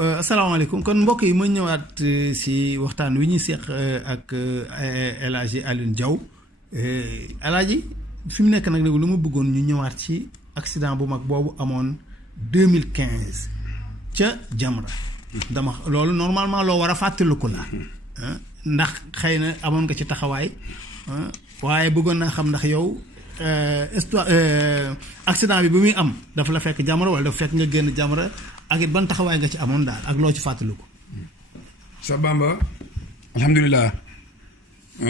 asalaamaaleykum kon mbokk yi ma ñëwaat si waxtaan wi ñuy seq ak El Hadji Alioune Diaw El Hadji fi mu nekk nag lu ma bëggoon ñu ñëwaat ci accident bu mag boobu amoon 2015 ca Jamra dama loolu normalement loo war a fàttaliku la ndax xëy na amoon nga ci taxawaay waaye bëggoon naa xam ndax yow histoire accident bi muy am dafa la fekk Jamra wala dafa fekk nga génn Jamra ak it ban taxawaay nga ci amoon daal ak loo ci fàttaliku. sa Bamba alhamdulilah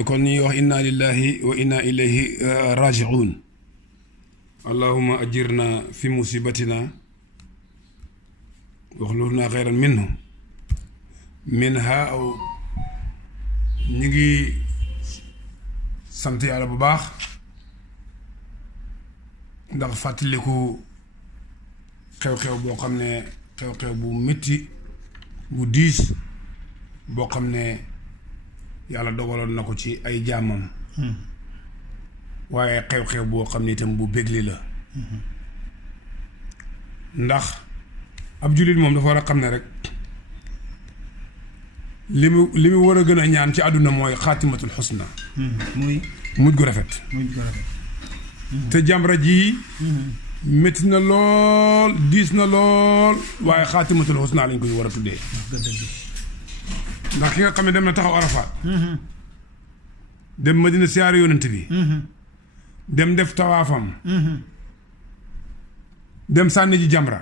kon ñuy wax inna lillahi wa inna ilayhi raji'un allahumma ajirna fi musibatina waxlufna xayran minha aw ñu ngi sant yàlla bu baax ndax fàttaliku xew-xew boo xam ne xew-xew bu métti bu diis boo xam ne yàlla dogaloon na ko ci ay jaamam waaye xew-xew boo xam ne itam bu bégli la ndax ab jullit moom dafa war a xam ne rek li mu war a gën a ñaan ci àdduna mooy xaatimatul xusna mujj gu rafet te Jamra ji métti na lool diis na lool waaye xaatimatul xusna lañ koy war a tuddee ndax ki nga xam ne dem na taxaw Arafat dem Madina siyaare yonent bi dem def tawaafam dem sànni ji Jamra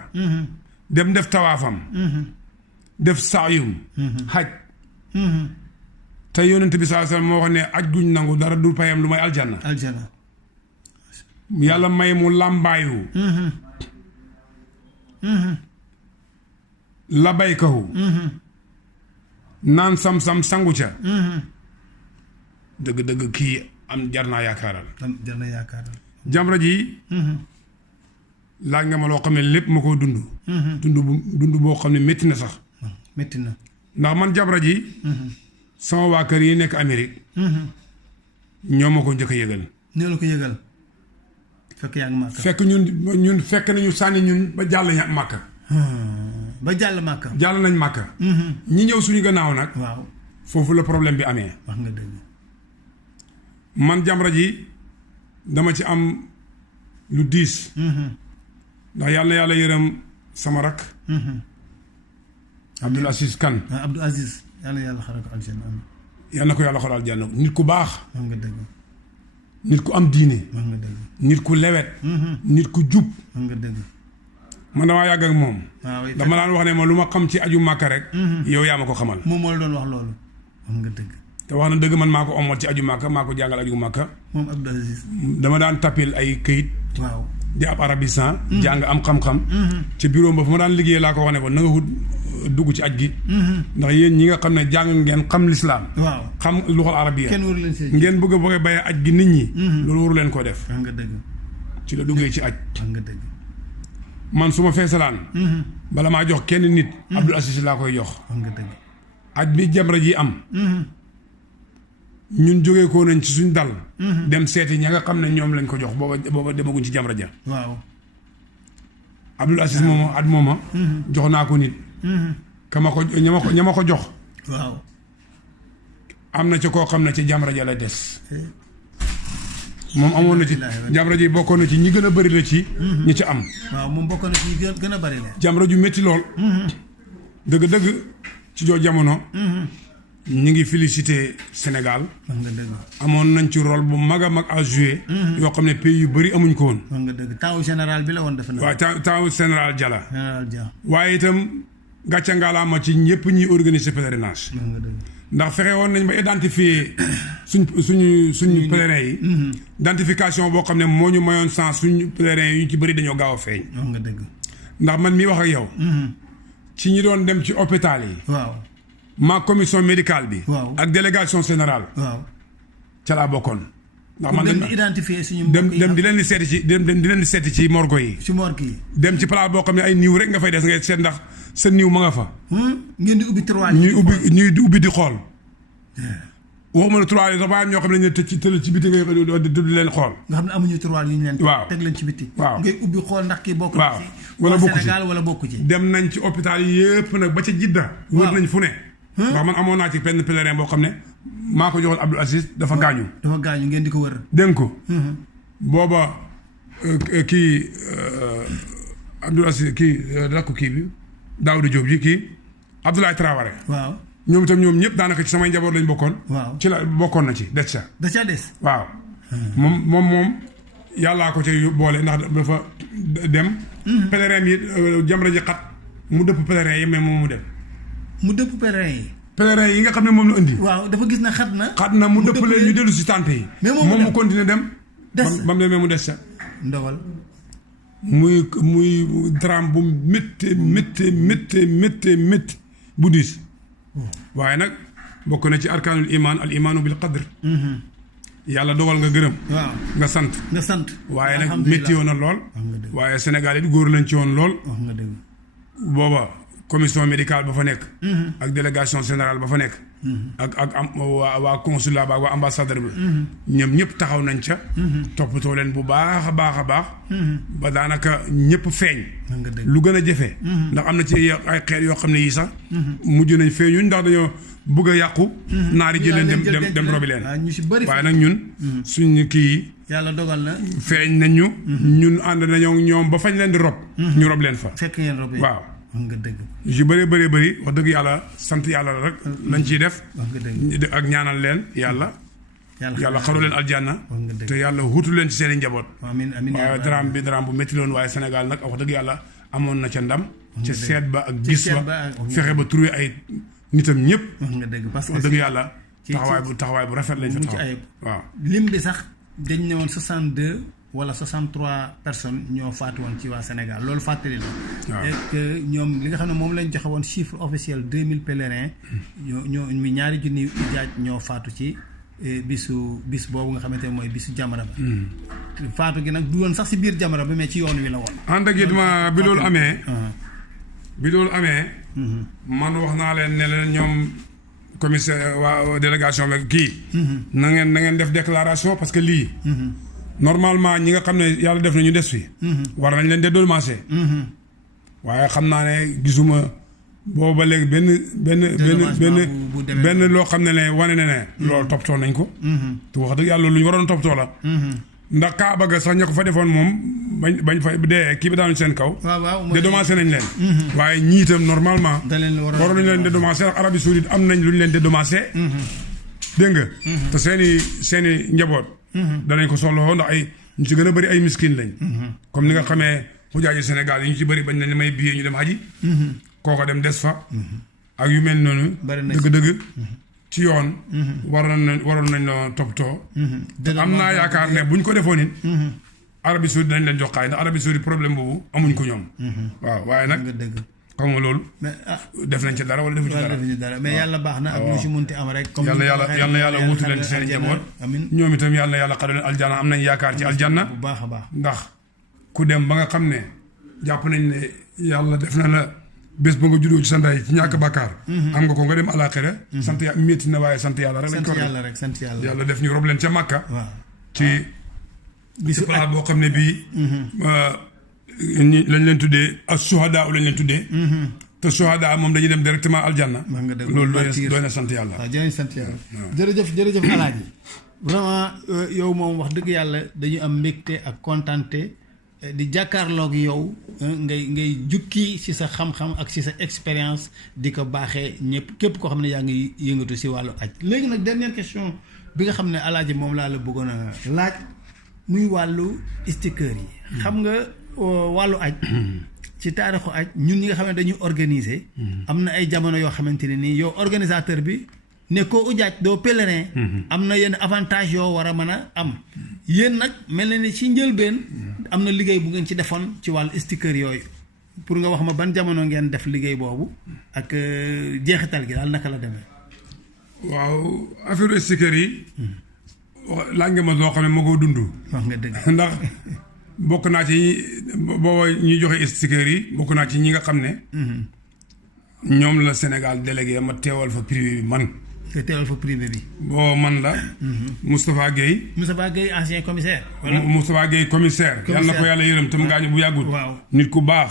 dem def tawaafam def saayum xaj te yonent bi sallallahu alayhi wasallam moo wax ne aj guñ nangu dara du payam lu may aljanna yàlla may mu làmbaayu labaykahu naan sam-sam sangu ca dëgg-dëgg kii am jar naa yaakaaral Jamra ji laaj nga ma loo xam ne lépp ma koo dund boo xam ne métti na sax métti na ndax man Jamra ji sama waa kër yi nekk Amérique ñoo ma ko njëkk a yëgal ñoo la ko yëgal fekk yaa ngi Màkka fekk ñun fekk nañu sànni ñun ba jàll Màkka ba jàll Màkka jàll nañ Màkka ñi ñëw suñu gannaaw nag waaw foofu la problème bi amee wax nga dëgg man Jamra ji dama ci am lu diis ndax yàlla yërëm sama rak Abdoul Aziz Kane Abdou Aziz yàlla xaral ko aljanna yal na ko yàlla xaral aljanna nit ku baax wax nga dëgg nit ku am diine wax nga dëgg nit ku lewet nit ku jub wax nga dëgg man damaa yàgg ak moom dama daan wax ne ma lu ma xam ci aju Màkka rek yow yaa ma ko xamal moom moo la doon wax loolu wax nga dëgg te wax na dëgg man maa ko omal ci aju Màkka maa ko jàngal aju Màkka moom Abdou Aziz dama daan tappil ay këyit waaw di ab arabisan jàng am xam-xam ci bureau ba fu ma daan liggéeyee laa ko wax ne ko na nga wut dugg ci aj gi ndax yéen ñi nga xam ne jàng ngeen xam lislaam waaw xam luxal arabiya kenn waru leen si ngeen bëgg a bayee aj gi nit ñi loolu waru leen ko def wax nga dëgg ci la duggee ci aj wax nga dëgg man su ma feesalaan bala maa jox kenn nit Abdoul Aziz laa koy jox wax nga dëgg aj bi Jamra ji am ñun jógee koo nañ ci suñ dal dem seeti ña nga xam ne ñoom lañ ko jox booba demaguñ ci Jamra ja waaw Abdoul Aziz mooma at mooma jox naa ko nit ña ma ko jox waaw am na ci koo xam ne ci Jamra ja la des moom amoon na ci Jamra ji bokkoon na ci ñi gën a bëri la ci ñi ci am waaw moom bokkoon na ci ñi gën a bëri la Jamra ju métti lool dëgg-dëgg ci joo jamono ñi ngi félicité Sénégal wax nga dëgg amoon nañ ci rôle bu mag a mag à jouer yoo xam ne pays yu bëri amuñ ko woon wax nga dëgg taw général bi la woon defe naa waaw taw général Jalla général Dia waaye itam gàcce ngaalaama ci ñëpp ñuy organiser pèlerinage wax nga dëgg ndax fexe woon nañ ba identifier suñu pèlerin yi identification boo xam ne moo ñu mayoon sens suñu pèlerin yi ñu ci bëri dañoo gaaw a feeñ wax nga dëgg ndax man mii wax ak yow ci ñi doon dem ci hôpital yi waaw ma commission médicale bi waaw ak délégation générale waaw ca laa bokkoon ndax man dem di identifier suñu dem di leen di seeti ci dem di leen di seeti ci morgo yi ci morgue yi dem ci place boo xam ne ay niiw rek nga fay des ngay seet ndax sa niiw ma nga fa ngeen di ubbi tiroir ñuy ubbi di xool waxuma la tiroir yi sax waaye ñoo xam ne ñu tëj ci tël ci biti ngay di leen xool. nga xam ne amuñu tiroir yu ñu leen. waaw teg leen ci biti. waaw ngay ubbi xool ndax kii bokk na ci. wala bokku ci Sénégal wala bokku ci. dem nañ ci hôpital yi yëpp nag ba ca Jidda. wër nañ fu ne. ndax man amoon naa ci benn pèlerin boo xam ne maa ko joxoon Abdou Aziz dafa gaañu. dafa gaañu ngeen di ko wër. dégg ko. booba kii Abdou Aziz kii rakku kii bi Daouda Diop ji kii Abdoulaye Traoré. waaw ñoom itam ñoom ñëpp daanaka ci samay njaboot lañ bokkoon. waaw ci la bokkoon na ci des ca. da ca des. waaw. moom yàllaa ko ca boole ndax dafa dem. pèlerin yi Jamra ji xat mu dëpp pèlerin yi mais moom mu dem. mu dëpp pèlerin yi. pèlerin yi nga xam ne moom la indi. waaw dafa gis na xat na. xat na mu dëpp leen ñu dellu si tànte yi. mais moom mu continuer dem. des ba mu demee mu des ca. ndawal. muy drame bu métti bu diis. waaye nag bokk na ci arkaanul iman al imaanu bil qadr. yàlla dogal nga gërëm. waaw nga sant. waaye nag métti woon na lool. waaye Sénégal it góor lañ ci woon lool. wax nga dëgg. booba commission médicale ba fa nekk. ak délégation générale ba fa nekk. ak waa consulat ba ak waa ambassadeur bi. ñoom ñëpp taxaw nañ ca. toppatoo leen bu baax a baax a baax. ba daanaka ñëpp feeñ. lu gën a jafe. ndax am na ci ay xeet yoo xam ne yii sax. mujj nañ feeñuñ ndax dañoo bëgg a yàqu. naari jël leen dem robi leen. waaye nag ñun. suñu kii. yàlla dogal na. feeñ nañ ñu. ñun ànd nañoo ñoom ba fañ leen di rob. ñu rob leen fa. fekk ngeen rob waaw. wax nga dëgg. yu bëri wax dëgg yàlla sant yàlla rek lañ ciy def. wax nga dëgg ak ñaanal leen yàlla. yàlla xaru leen aljanna. te yàlla huutu leen ci seen i njaboot. amiin amiin waaye drame bu métti loon waaye Sénégal nag wax dëgg yàlla amoon na ca ndam. ca seet ba ak gis ba fexe ba trouvé ay nitam ñëpp. wax nga dëgg parce que wax dëgg yàlla. taxawaay bu rafet lañ fa taxaw. waaw lim bi sax dañ ne woon 62. wala 63 personnes ñoo faatu woon ci waa Sénégal loolu fàttali la. waaw et que ñoom li nga xam ne moom lañ joxe woon chiffre officiel 2000 pèlerins. ñoo mi ñaari junni ujaaj ñoo faatu ci bis boobu nga xamante ne mooy bisu Jamra ba. faatu gi nag du woon sax si biir Jamra ba mais ci yoon wi la woon. ànd ak it ma bi loolu amee. man wax naa leen ne leen ñoom commissaire waa délégation bi kii. na ngeen def déclaration parce que lii. normalement ñi nga xam ne yàlla def na ñu des fi. war nañ leen dédommager. waaye xam naa ne gisuma boobu ba léegi benn loo xam ne wane na ne. loolu toppatoo nañ ko. te wax dëgg yàlla lu ñu waroon toppatoo la. ndax Kaaba ga sax ña ko fa defoon moom bañ fa dee kii bi daanu seen kaw. waaw dédommagé nañ leen. waaye ñii itam normalement. waroon nañ leen dédommagé ndax Arabie Saoudite am nañ lu ñu leen dédommagé. dégg nga. te seeni njaboot. danañ ko soxla ndax ñu ci gën a bëri ay miskin lañ. comme ni nga xamee xujaaji Sénégal yi ñu ci bëri bañ nañ may billet ñu dem haji. kooko dem des fa. ak yu mel noonu. dëgg-dëgg. ci yoon. waroon nañ la toppatoo. am naa yaakaar ne buñ ko defoon it. Arabie Saoudite dañ leen jox xaay ndax Arabie Saoudite problème boobu amuñ ko ñoom. waaw waaye nag. xam nga loolu. def nañ ci dara wala defuñ ci dara. mais yàlla baax na ak lu ci munti am rek. comme yàlla wutu leen ci seen njaboot. ñoom itam yàlla xaru leen aljanna am nañ yaakaar ci aljanna. bu baax a baax ndax ku dem ba nga xam ne jàpp nañ ne yàlla def na la bés ba nga juddoo ci sa ndey ci ñàkk bàkkaar. am nga ko nga dem àllaaxira. sant yàlla métti na waaye sant yàlla rek. sant yàlla yàlla def ñu rob leen ca Màkka. ci bisu plat boo xam ne bii. lañ leen tuddee ak suhadaa lañ leen tuddee. te suhadaa moom dañuy dem directement aljanna. loolu doy na sant yàlla. waaw jërëjëf sant yàlla. jërëjëf Alaaji vraiment yow moom wax dëgg yàlla dañu am mbégte ak kontaante di jàkkaarloog yow ngay jukki ci sa xam-xam ak ci sa expérience di ko baaxee ñëpp képp koo xam ne yaa ngi yëngatu ci wàllu aj léegi nag dernière question bi nga xam ne Alaaji moom laa la bëggoon a laaj muy wàllu sticker yi. xam nga wàllu aj ci taarixu aj ñun ñi nga xam ne dañuy organiser. am na ay jamono yoo xamante ne nii yow organisateur bi ne koo ujaaj doo pèlerin. am na yenn avantage yoo war a mën a am. yéen nag mel na ni ci njëlbeen am na liggéey bu ngeen ci defoon ci wàllu sticker yooyu pour nga wax ma ban jamono ngeen def liggéey boobu ak jeexital gi daal naka la demee. waaw affaire sticker yi. laaj nga ma loo xam ne ma koo dund. wax nga dëgg ndax. bokk naa ci booba ñuy joxe sticker yi bokk naa ci ñi nga xam ne. ñoom la Sénégal délégué ma teewal fa privé bi man. te teewal fa privé bi. boo man la. Moustapha Guèye. Moustapha Guèye ancien commissaire. voilà Moustapha Guèye commissaire. yal na ko yàlla yërëm te mu gaañu bu yàggul. waaw nit ku baax.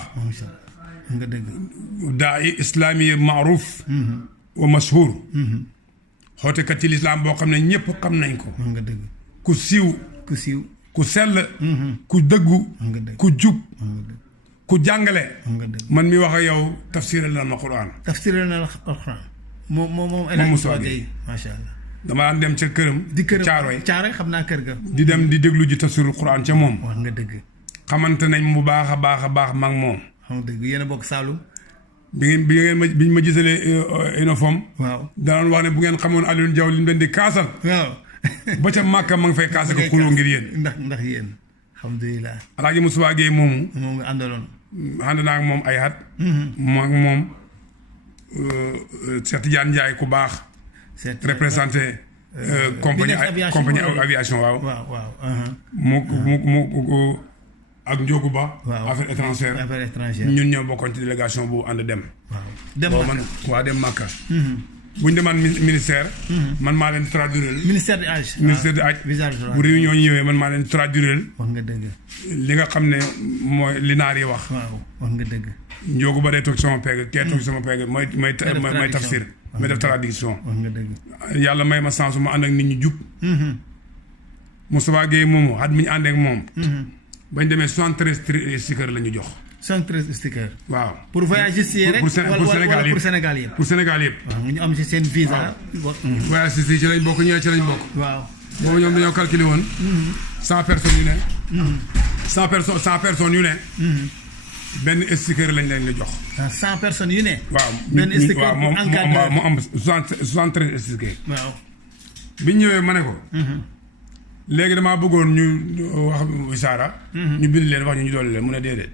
nga dëgg. daai islami maaruf. wa mashhur. xootekat ci lislaam boo xam ne ñëpp xam nañ ko. nga dëgg. ku siiw. ku siiw. ku sell. ku dëggu. ku jub. ku jàngale. man mi wax ak yow tafsiral na ma Qur'an. tafsiral na la Qur'an. moom El Hadj Moustapha Guèye macha allah. dama daan dem ca këram. di këram Caaroy xam naa kër ga. di dem di déglu ji tafsirul Qur'an ca moom. wax nga dëgg. xamante nañ bu baax a baax a baax mag moom. xam nga dëgg yéen a bokk Saalum. biñ ma gisalee uniforme. waaw danoon wax ne bu ngeen xamoon Alioune Diaw li mu leen di kaasal. waaw. ba ca Màkka ma ngi fay kaasa ko xuloo ngir yéen. ndax yéen. alhamdulilah. El Hadj Moustapha Guèye moomu. moom nga àndaloon. ànd naa ak moom ay at. moom Cheikh Tidiane Ndiaye ku baax. représenté. compagnie aviation waaw. mu ak Ndiogu Ba. affaire étrangère. ñun ñoo bokkoon ci délégation bu ànd dem. waaw dem Màkka. bu ñu demaan ministère. man maa leen traduire. ministère de Hajj. bu réunion ñëwee man maa leen traduire. wax nga dëgg. li nga xam ne mooy li naar yi wax. waaw wax nga dëgg. Ndiogu Ba day toog sama pegg kee toog sama pegg may tafsir. may def traduction. wax nga dëgg. yàlla may ma chance ma ànd ak nit ñi jub. Moustapha Guèye moomu at mi ñu ànd ak moom. bañ demee 73 stickers la ñu jox. 73 stickers. waaw pour voyagistes yi rek. pour Sénégal yëpp pour Sénégal yëpp. pour Sénégal yëpp. waaw ñu am ci seen visa. voyagistes yi ci lañ bokk ñëwee ci lañ bokk. waaw boobu ñoom dañoo calculé woon. 100 personnes yu ne. 100 personnes yu ne. benn sticker lañ leen di jox. 100 personnes yu ne. waaw benn sticker waaw mu am 73 stickers. waaw. biñ ñëwee ma ne ko. léegi damaa bëggoon ñu wax wisaara. ñu bind leen wax ñu dolli leen mu ne déedéet.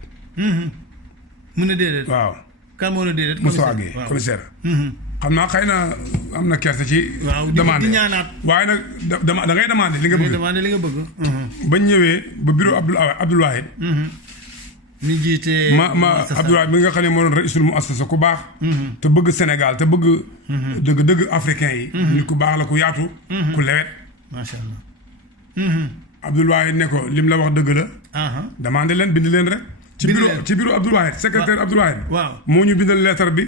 mu ne déedéet. waaw. kan moo ne déedéet. Moustapha Guèye commissaire. xam naa xëy na am na kersa ci. waaw demande di ñaanaat. waaye nag da ngay demandé li nga bëgg. demandé li nga bëgg. bañ ñëwee ba bureau Abdoul Wahid. mi jiite. Abdoul Wahid mi nga xam ne moo doon raisul muassasa ku baax. te bëgg Sénégal te bëgg. dëgg africain yi. nit ku baax la ku yaatu. ku lewet. macha allah. Abdoul Wahid ne ko lim la wax dëgg la. demandé leen bind leen rek. ci bureau Abdoul Wahid secrétaire Abdoul Wahid. waaw moo ñu bindal lettre bi.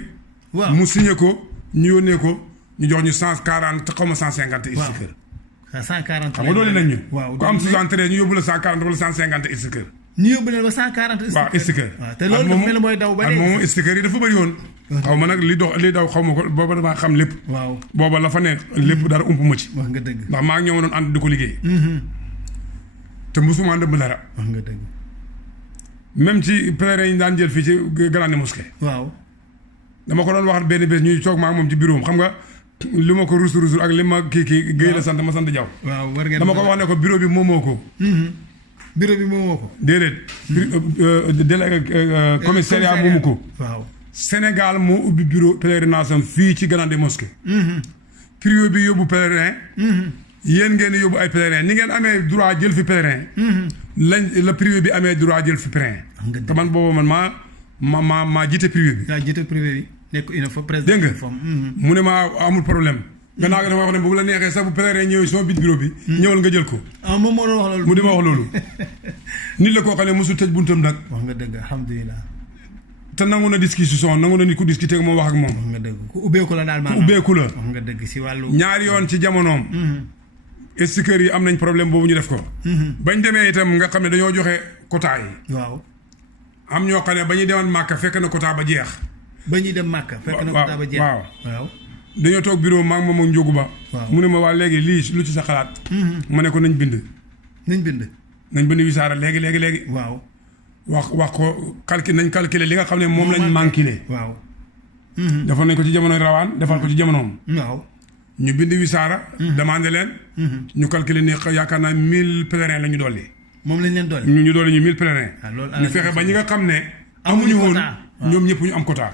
waaw mu signé ko ñu yónnee ko ñu jox ñu 140 xaw ma 150 stickers. 140 xam nga doole nañ ñu. waaw ku am 73 ñu yóbbu la 140 wala 150 stickers. ñu yóbbu leen ba 140 stickers. waaw stickers. waaw te loolu dafa mel ni mooy daw ba léegi. moom stickers yi dafa bëri woon. xaw ma nag li daw xaw ma ko booba damaa xam lépp. waaw booba la fa ne lépp dara ump ma ci. wax nga dëgg. ndax maa ngi ñëw doon ànd di ko liggéey. te mosuma ndëbb dara. wax nga dëgg. même ci pèlerin yi daan jël fii ci grande mosquée. waaw. dama ko doon wax benn bés ñuy toog maa moom ci bureau xam nga li ma ko rusul ak li ma kii Guèye la sant ma sant Diaw. waaw war ngeen dama ko wax ne ko bureau bi moomoo ko. bureau bi moomoo ko. déedéet. délégué commissariat moomu ko. waaw. Sénégal moo ubbi bureau pèlerinage am fii ci grande mosquée. privé bi yóbbu pèlerin. yéen ngeen di yóbbu ay pèlerin ni ngeen amee droit jël fi pèlerin. la privé bi amee droit jël fi pèlerin. te man boobu man maa jiite privé bi. yaa jiite privé bi nekk une fois président. dégg nga mu ne ma amul problème. gannaaw gi dama wax ne bu la neexee sax bu pèlerin ñëwee sama biir bureau bi. ñëwal nga jël ko. moom moo doon wax loolu. mu di ma wax loolu. nit la koo xam ne mosul tëj buntam nag. wax nga dëgg alhamdulilah. te nangu na discussion nangu na nit ku discuter ak moom wax ak moom. wax nga dëgg ku ubbeeku la daal maanaam. ku ubbeeku la. wax nga dëgg si wàllu. ñaari yoon ci jamonoom. stickers yi am nañ problème boobu ñu def ko. bañ demee itam nga xam ne dañoo joxe quota yi. waaw. am ñoo xam ne ba ñuy demoon Màkka fekk na quota ba jeex. ba ñuy dem Màkka fekk na quota ba jeex. waaw dañoo toog bureau maa ngi moom ak Ndiogu Ba. mu ne ma waa léegi lii lu ci sa xalaat. ma ne ko nañ bind. nañ bind wisaara léegi. waaw. wax ko nañ calculer li nga xam ne moom lañ manqué. waaw. defoon nañ ko ci jamono rawaan defal ko ci jamonoom. waaw. ñu bind wisaara. demandé leen. ñu calculer ni yaakaar naa 1000 pèlerins la ñu dolli. moom lañ leen dolli. ñu dolli ñu 1000 pèlerins. ñu fexe ba ñi nga xam ne. amuñu woon ñoom ñëpp ñu am quota.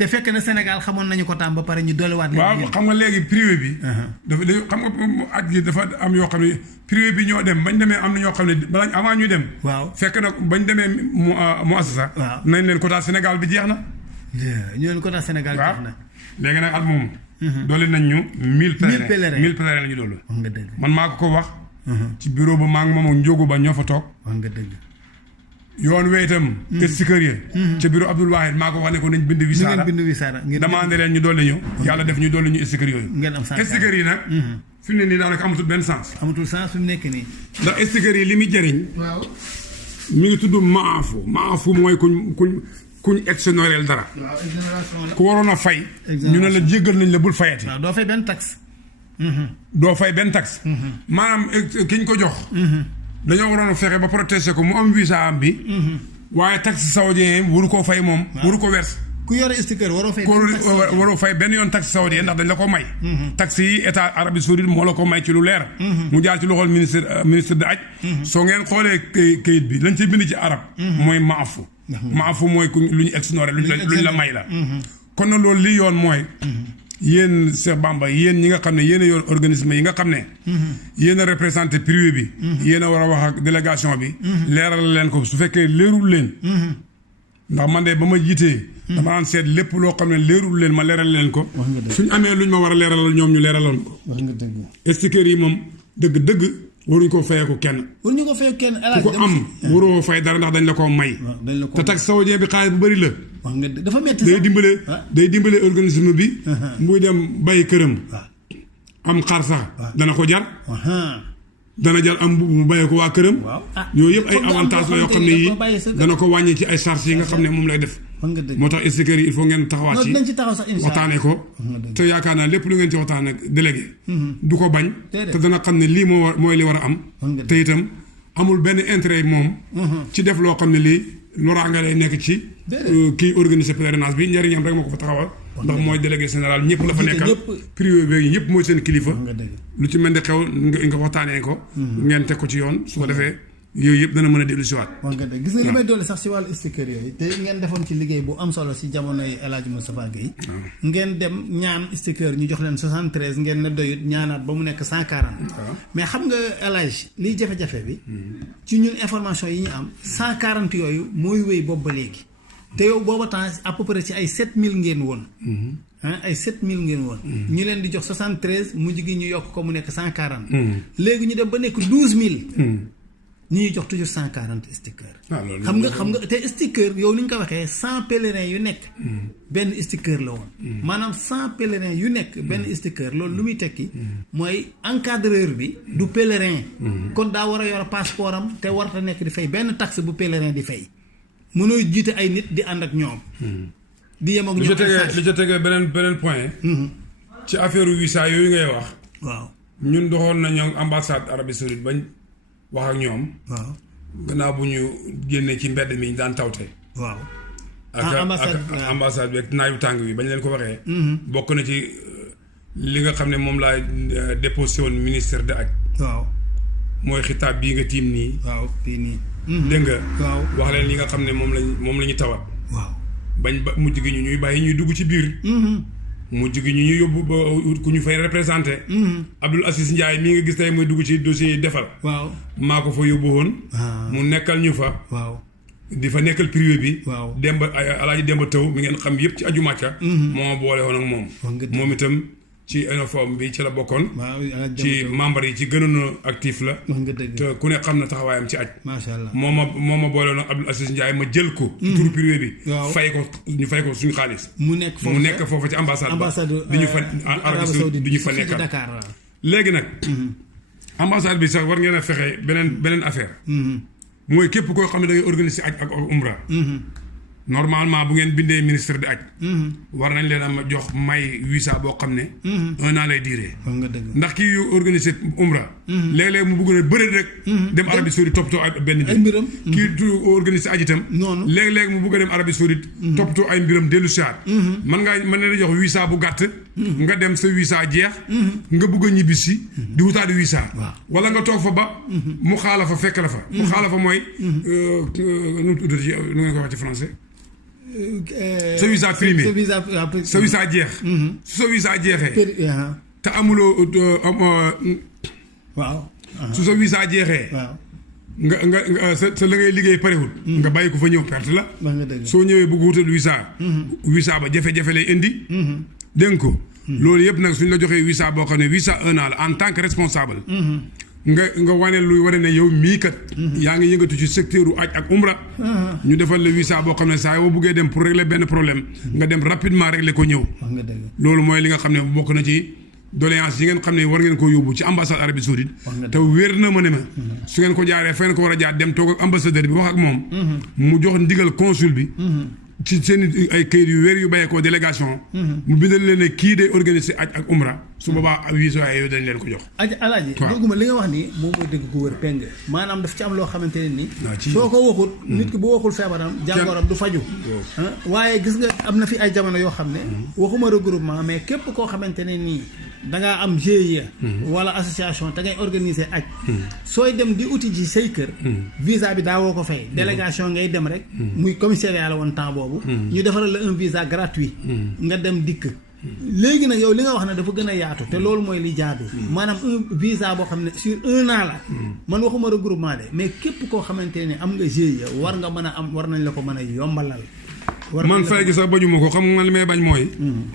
te fekk na Sénégal xamoon nañu quota ba pare ñu dolliwaat. waaw xam nga léegi privé bi. dafa xam nga at gi dafa am yoo xam ne privé bi ñoo dem bañ demee am na ñoo xam ne balaa avant ñuy dem. waaw fekk na bañ demee mu assasa. waaw nañ leen quota Sénégal bi jeex na. ñu leen quota Sénégal jeex na. léegi nag at moomu. dolli nañ ñu 1000 pèlerins. pèlerins 1000 pèlerins la ñu dolli. wax nga dëgg. man maa ko wax. ci bureau ba maa ngi moom ak Njóogu ba ñoo fa toog. wax nga dëgg. yoon we itam. sticker yi. ca bureau Abdoul Wahid maa ko wax ne ko nañ bind wisaara. ngeen bind wisaara. demandé leen ñu dolli ñu. yàlla def ñu dolli ñu sticker yooyu. ngeen am sens. sticker yi nag. fi mu ne nii daanaka amatul benn sens. amatul sens fi mu nekk nii. ndax sticker yi li muy jëriñ. waaw. mi ngi tudd maafu mooy kuñ exonérer dara. waaw exonération la. ku waroon a fay. ñu ne la jéggal nañ la bul fayati. waaw doo fay benn taxe. doo fay benn taxe. maanaam ki ñu ko jox. dañoo waroon a fexe ba protéger ko mu am visa am bi. waaye taxe saoudien waru koo fay moom. waru ko verse. ku yore sticker waroo fay benn taxe. waroo fay benn yoon taxe saoudien ndax dañ la ko may. taxe yi état Arabie Saoudite moo la ko may ci lu leer. mu jaar ci loxol ministre de aj. soo ngeen xoolee kayit bi lañ ciy bind ci arab. mooy maafu mooy lu ñu exonérer luñ la may la. kon na loolu li yoon mooy. yéen Cheikh Bamba yéen ñi nga xam ne yéen a yor organisme yi nga xam ne. yéen a représenté privé bi. yéen a war a wax ak délégation bi. leeral leen ko su fekkee leerul leen. ndax man de ba ma jiitee. dama daan seet lépp loo xam ne leerul leen ma leeral leen ko. suñ amee luñ ma war a leeralal ñoom ñu leeralal ko. wax nga dëgg. sticker yi moom dëgg waruñ ko fayee ko kenn. waruñu ko fayee kenn ku ko am waroo fay dara ndax dañ la koo may. te tax saoudien bi xaalis bu bëri la. wax nga dafa metti sax day dimbale organisme bi. muy dem bay këram. am xar sax. dana ko jar. dana jar am mbubb mu bàyyee ko waa këram. yooyu yëpp ay avantage la yoo xam ne yii dana ko wàññi ci ay charges yi nga xam ne moom lay def. moo tax sticker yi il faut ngeen taxawaat ci waxtaanee ko. te yaakaar naa lépp lu ngeen ci waxtaan ak délégué. du ko bañ. te dana xam ne lii mooy li war a am. te itam amul benn intérêt moom. ci def loo xam ne lii loraanga lay nekk ci. kii organiser pèlerinage bi njëriñam rek moo ko fa taxawal. ndax mooy délégué général ñëpp la fa nekkal privé bi ñëpp mooy seen kilifa. lu ci mel ni xew nga waxtaanee ko. ngeen teg ko ci yoon su ko defee. yooyu yëpp dana mën a dellu si waat. wax nga dëgg gis nga li may dolli sax si wàllu sticker yooyu te ngeen defoon ci liggéey bu am solo si jamonoy El Hadj Moustapha Guèye. ngeen dem ñaan sticker ñu jox leen 73 ngeen ne doyut ñaanaat ba mu nekk 140. mais xam nga El Hadj liy jafe-jafe bi. ci ñun information yi ñu am 140 yooyu mooy wéy boobu ba léegi. te yow booba temps à peu près ci ay 7000 ngeen woon. ay 7000 ngeen woon. ñu leen di jox 73 mujj gi ñu yokk ko mu nekk 140. léegi ñu dem ba nekk 12000. ñuy jox toujours 140 sticker. xam nga te sticker yow ni ñu ko waxee 100 pèlerins yu nekk. benn sticker la woon. maanaam 100 pèlerins yu nekk benn sticker loolu lu muy tekki. mooy encadreur bi du pèlerin. kon daa war a yor passeport am te warta nekk di fay benn taxe bu pèlerin di fay. mënoo jiite ay nit di ànd ak ñoom. di yem ak ñoom li ca tegee beneen point. ci affaire visa yooyu ngay wax. waaw ñun doxoon nañu ambassade Arabie Saoudite bañ. wax ak ñoom. waaw gannaaw bu ñu génnee ci mbedd mi daan tawte. waaw. ak ambassade bi ak naayu tàng bi bañ leen ko waxee. bokk na ci li nga xam ne moom laa déposé woon ministère de aj. waaw. mooy xitaab bii nga tiim nii. waaw bii nii. dégg nga. waaw wax leen li nga xam ne moom la ñu tawat. waaw. bañ ba mujj gi ñuy bàyyi ñuy dugg ci biir. mujj gi ñu yóbbu ba ku ñu fay représenté. Abdoul Aziz Ndiaye mii nga gis tey muy dugg ci dossier yi defal. waaw maa ko fa yóbbu woon. mu nekkal ñu fa. waaw di fa nekkal privé bi. waaw Demba Alaaji Demba Taw mi ngeen xam yëpp ci aju màcca. moo boole woon ak moom. moom itam ci uniforme bi ci la bokkoon. ci membre yi ci gënoon actif la. te ku ne xam na taxawaayam ci aj. macha allah moo ma boole woon ak Abdoul Aziz Ndiaye ma jël ko. ci turu privé bi. fay ko ñu fay ko suñu xaalis. mu nekk foofu ci ambassade ba di ñu fa Arabie Saoudite di ñu fa nekkal. léegi nag. ambassade bi sax war ngeen a fexe beneen affaire. mooy képp koo xam ne da ngay organiser aj ak umra. normalement bu ngeen bindee ministre de aj. war nañ leen am jox may visa boo xam ne. 1 an lay diire. ndax kii yu organiser umra. léeg-léeg mu bëgg na bëri rek. dem Arabie Saoudite toppatoo ay benn ay mbiram. kii du organiser aj itam. noonu léeg-léeg mu bëgg a dem Arabie Saoudite. toppatoo ay mbiram dellu si waat. mën na jox visa bu gàtt. nga dem sa visa jeex. nga bëgg a ñibbisi. di wutaati visa. wala nga toog fa ba. mu xaala fa fekk la fa. mu xaala fa mooy. nu ngeen ko wax ci français. sa visa primé sa visa jeex. su sa visa jeexee. te amuloo waaw. su sa visa jeexee. nga sa la ngay liggéey parewul. nga bàyyi ko fa ñëw perte la. soo ñëwee bëgg wutal visa. visa ba jafe-jafe lay indi. dégg ko loolu yëpp nag suñ la joxee visa boo xam ne visa 1 an la en tant que responsable. nga wane luy wane ne yow mii kat. yaa ngi yëngatu ci secteur u aj ak umra. ñu defal la visa boo xam ne saa yoo buggee dem pour régler benn problème nga dem rapidement régler ko ñëw. loolu mooy li nga xam ne bokk na ci doléance yi ngeen xam ne war ngeen ko yóbbu ci ambassade Arabie Saoudite. te wér na ma ne ma. su ngeen ko jaaree fa ngeen ko war a jaar dem toog ak ambassadeur bi wax ak moom. mu jox ndigal consul bi. ci seen ay kayit yu wér yu bàyyeekoo délégation. mu bindal leen ne kii day organiser aj ak umra. su boobaa visa yooyu dañ leen ko jox. alaaji dégguma li nga wax nii moom mooy dëgg gu wër peng maanaam daf ci am loo xamante ne nii. soo ko waxut nit ki bu waxul feebaram jàngooram du faju waaye gis nga am na fi ay jamono yoo xam ne. waxuma regroupement mais képp koo xamante ne nii dangaa am GIE. wala association te ngay organiser aj. sooy dem di uti ji say kër. visa bi daawoo ko fay. délégation ngay dem rek. muy commissariat la woon temps boobu. ñu defaral la un visa gratuit. nga dem dikk. léegi nag yow li nga wax ne dafa gën a yaatu te loolu mooy li jaadu maanaam un visa boo xam ne sur 1 an la man waxuma regroupement de mais képp koo xamante ne am nga GIE war nga mën a am war nañ la ko mën a yombalal. man fay gi sax bañu ma ko xam nga li may bañ mooy.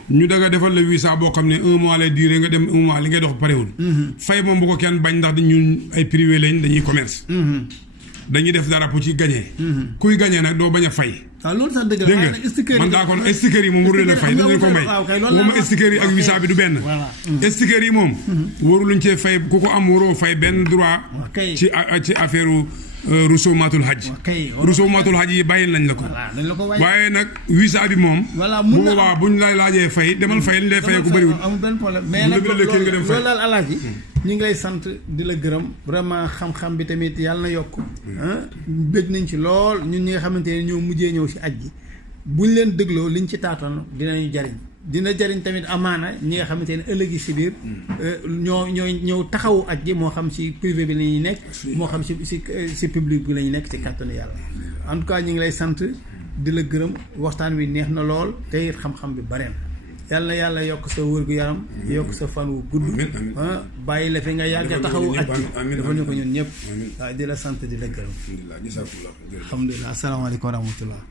ñu danga defal la visa boo xam ne 1 mois lay duré nga dem 1 mois li ngay dox parewul. fay moom bu ko kenn bañ ndax ñun ay privé lañ dañuy commerce. dañuy def dara pour ci gagné. kuy gagné nag doo bañ a fay. waaw loolu sax dëgg la dégg nga man daa ko sticker yi moom waru leen a fay dañu leen ko may waxuma sticker yi ak visa bi du benn sticker yi moom waru luñ cee fay ku ko am waroo fay benn droit ci affaire rusoomatul hajj rusoomatul hajj yi bàyyil nañ la ko waaye nag visa bi moom bu boobaa buñ la laajee fay demal fay li lay fayee ko bëriwul amul benn problème mais nag loolu daal alaaji ñu ngi lay sant di la gërëm vraiment xam-xam bi tamit yàlla na yokk bëgg nañ ci lool ñun ñi nga xamante ne ñoo mujjee ñëw si aj gi buñ leen dégloo liñ ci taatoon dinañu jariñ dina jariñ tamit amaana ñi nga xamante ne ëllëg yi si biir ñoo ñëw taxawu aj gi moo xam si privé bi la ñuy nekk moo xam si public bi la ñuy nekk ci kàttanu yàlla en tout cas ñu ngi lay sant di la gërëm waxtaan wi neex na lool te it xam-xam bi bare na yàlla na yàlla yokk sa wér-gu-yaram yokk sa fan wu gudd bàyyi la fi nga yàgg a taxawu aj gi dafa ñu ko ñun ñëpp waaw di la sant di la gërëm alhamdulilah asalaamaaleykum wa rahmatullah